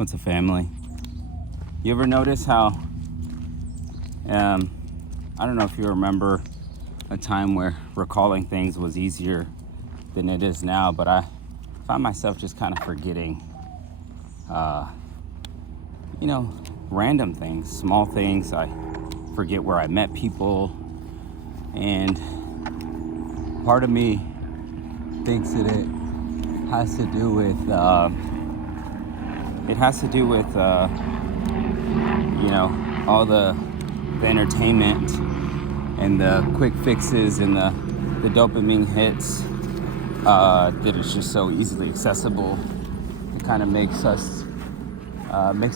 What's a family? You ever notice how, I don't know if you remember a time where recalling things was easier than it is now, but I find myself just kind of forgetting, uh, random things, small things. I forget where I met people, and part of me thinks that it has to do with, all the entertainment and the quick fixes and the dopamine hits, that it's just so easily accessible. It kind of makes it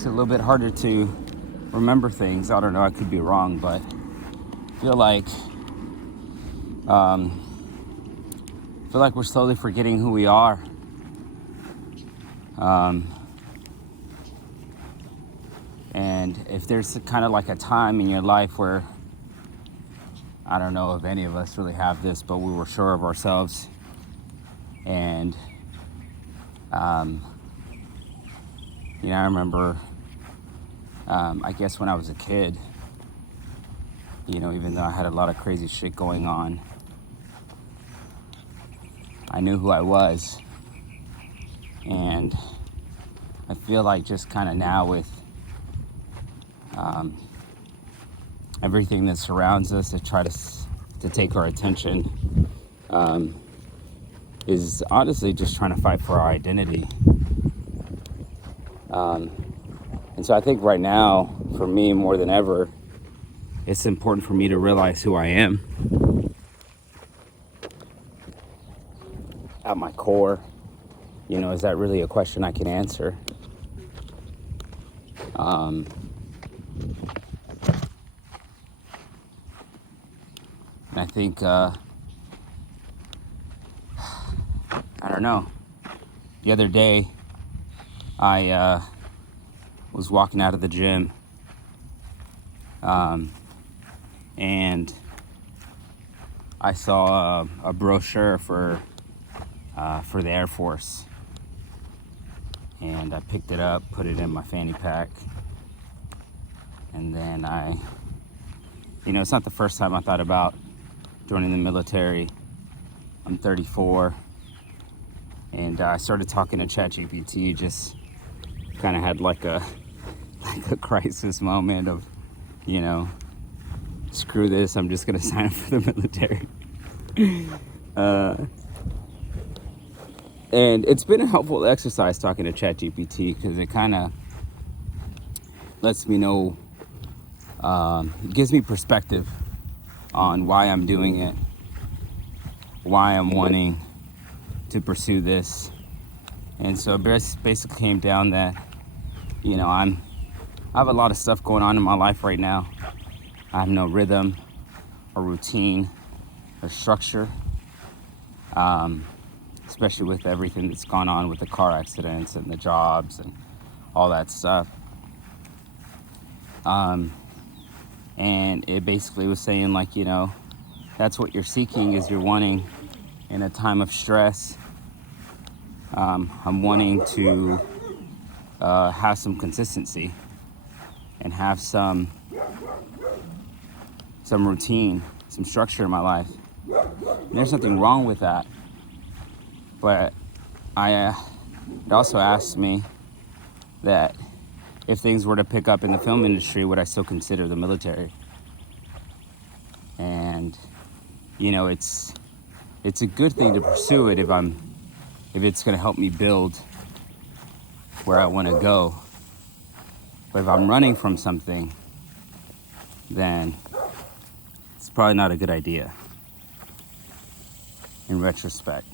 a little bit harder to remember things. I don't know, I could be wrong, but I um, feel like we're slowly forgetting who we are. And if there's kind of like a time in your life where, I don't know if any of us really have this, but we were sure of ourselves. And, I remember, I guess when I was a kid, even though I had a lot of crazy shit going on, I knew who I was. And I feel like just kind of now with everything that surrounds us that try to take our attention, is honestly just trying to fight for our identity. And so I think right now, for me more than ever, it's important for me to realize who I am at my core. Is that really a question I can answer? And I think, I don't know, the other day I was walking out of the gym, and I saw a brochure for the Air Force, and I picked it up, put it in my fanny pack, and then it's not the first time I thought about joining the military. I'm 34, and I started talking to ChatGPT. Just kind of had like a crisis moment of, screw this, I'm just gonna sign up for the military. And it's been a helpful exercise talking to ChatGPT, because it kind of lets me know, it gives me perspective on why I'm doing it, why I'm wanting to pursue this. And so it basically came down that, I have a lot of stuff going on in my life right now. I have no rhythm or routine or structure, especially with everything that's gone on with the car accidents and the jobs and all that stuff. And it basically was saying, like, that's what you're seeking, is you're wanting in a time of stress. I'm wanting to have some consistency and have some routine, some structure in my life. And there's nothing wrong with that. But it also asked me that if things were to pick up in the film industry, would I still consider the military? And, it's a good thing to pursue it if it's going to help me build where I want to go. But if I'm running from something, then it's probably not a good idea in retrospect.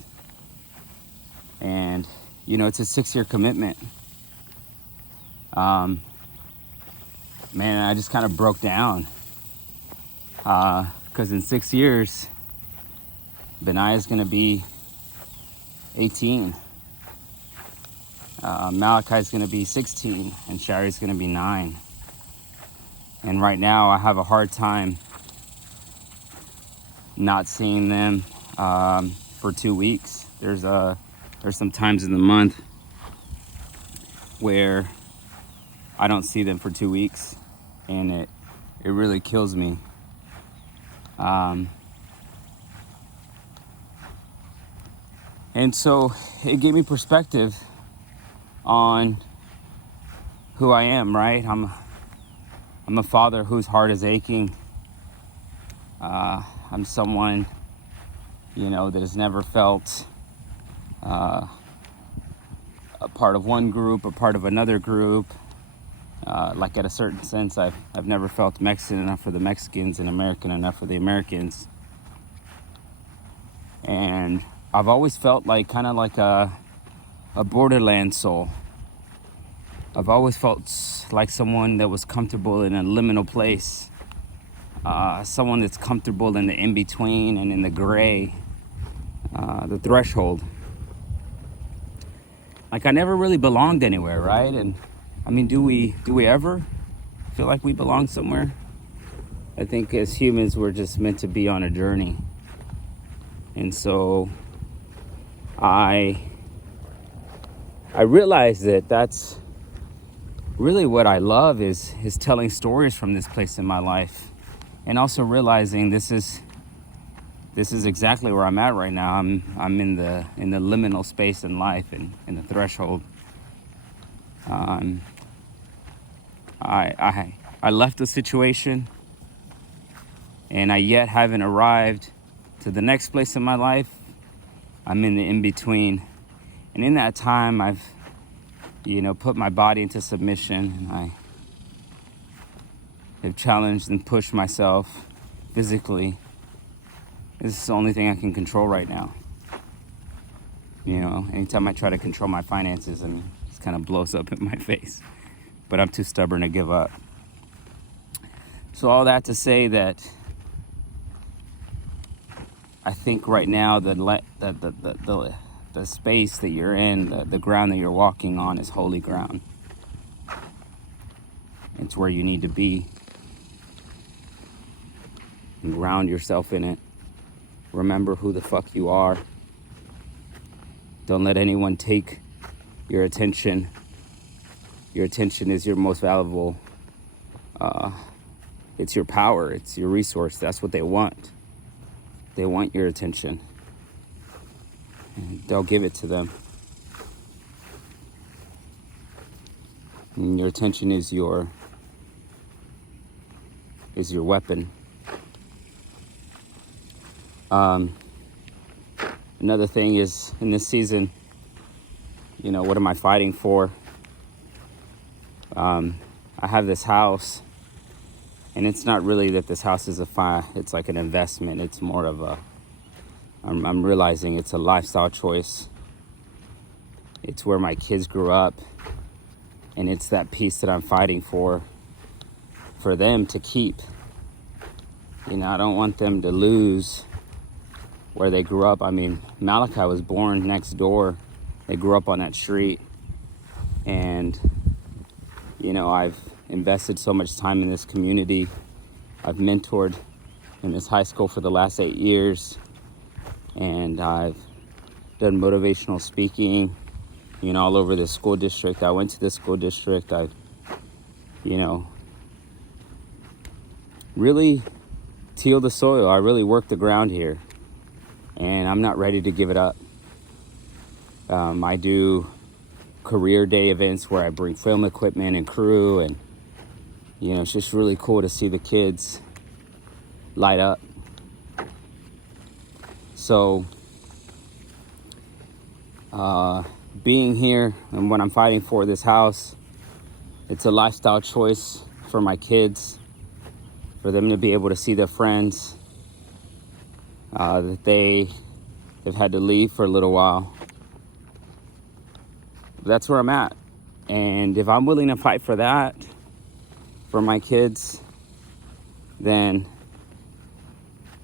And, it's a 6-year commitment. Man, I just kind of broke down, because in 6 years, Benaya's going to be 18. Malachi's going to be 16, and Shari's going to be 9. And right now, I have a hard time not seeing them for 2 weeks. There's some times in the month where I don't see them for 2 weeks, and it really kills me. And so it gave me perspective on who I am, right? I'm a father whose heart is aching. I'm someone, that has never felt a part of one group, a part of another group. Like at a certain sense, I've never felt Mexican enough for the Mexicans and American enough for the Americans. And I've always felt kind of like a borderland soul. I've always felt like someone that was comfortable in a liminal place. Someone that's comfortable in the in-between and in the gray, the threshold. Like I never really belonged anywhere, right? And I mean, do we ever feel like we belong somewhere? I think as humans, we're just meant to be on a journey. And so I realized that that's really what I love is telling stories from this place in my life, and also realizing this is exactly where I'm at right now. I'm in the liminal space in life and in the threshold. I left a situation, and I yet haven't arrived to the next place in my life. I'm in the in-between, and in that time I've put my body into submission, and I have challenged and pushed myself physically. This is the only thing I can control right now. Anytime I try to control my finances, it kind of blows up in my face. But I'm too stubborn to give up. So all that to say that I think right now the space that you're in, the ground that you're walking on is holy ground. It's where you need to be. And ground yourself in it. Remember who the fuck you are. Don't let anyone take your attention. Your attention is your most valuable. It's your power. It's your resource. That's what they want. They want your attention. And don't give it to them. And your attention is your weapon. Another thing is, in this season, what am I fighting for? I have this house, and it's not really that this house is it's like an investment. It's more of I'm realizing it's a lifestyle choice. It's where my kids grew up, and it's that piece that I'm fighting for them to keep. I don't want them to lose where they grew up. Malachi was born next door. They grew up on that street. And, I've invested so much time in this community. I've mentored in this high school for the last 8 years. And I've done motivational speaking, all over the school district. I went to the school district. I've, really tilled the soil. I really worked the ground here. And I'm not ready to give it up. I do career day events where I bring film equipment and crew, and it's just really cool to see the kids light up. So being here and what I'm fighting for, this house, it's a lifestyle choice for my kids, for them to be able to see their friends that they've had to leave for a little while. That's where I'm at. And if I'm willing to fight for that, for my kids, then,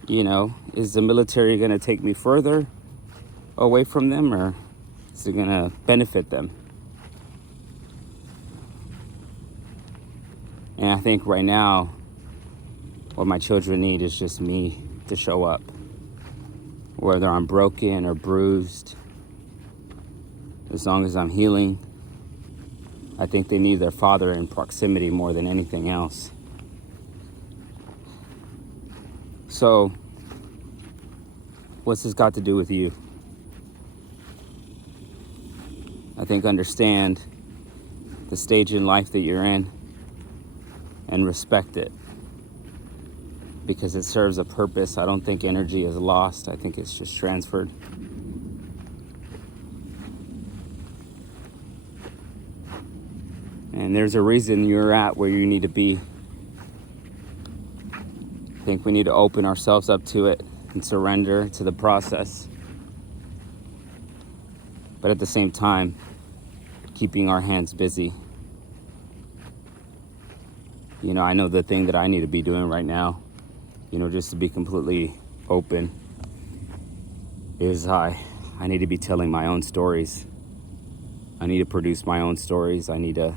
is the military going to take me further away from them, or is it going to benefit them? And I think right now, what my children need is just me to show up. Whether I'm broken or bruised, as long as I'm healing, I think they need their father in proximity more than anything else. So, what's this got to do with you? I think understand the stage in life that you're in and respect it, because it serves a purpose. I don't think energy is lost. I think it's just transferred. And there's a reason you're at where you need to be. I think we need to open ourselves up to it and surrender to the process. But at the same time, keeping our hands busy. You know, I know the thing that I need to be doing right now, you know, just to be completely open, is I need to be telling my own stories. I need to produce my own stories. I need to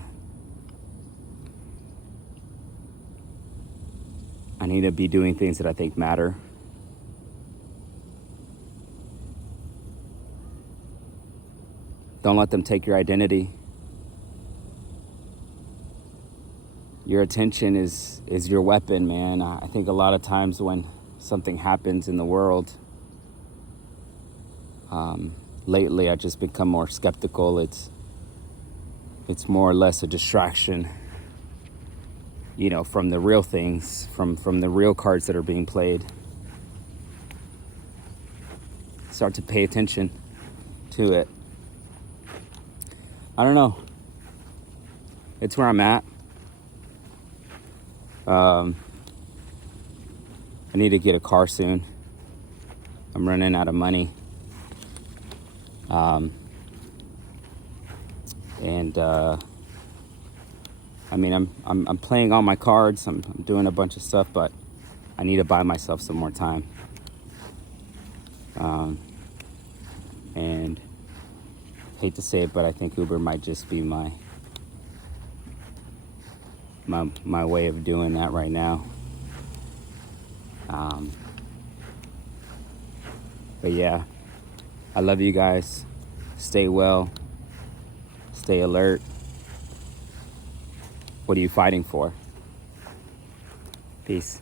be doing things that I think matter. Don't let them take your identity. Your attention is your weapon, man. I think a lot of times when something happens in the world, lately I've just become more skeptical. It's more or less a distraction, you know, from the real things, from the real cards that are being played. Start to pay attention to it. I don't know. It's where I'm at. I need to get a car soon. I'm running out of money. I mean, I'm playing all my cards. I'm doing a bunch of stuff, but I need to buy myself some more time. And hate to say it, but I think Uber might just be my way of doing that right now. But yeah, I love you guys. Stay well. Stay alert. What are you fighting for? Peace.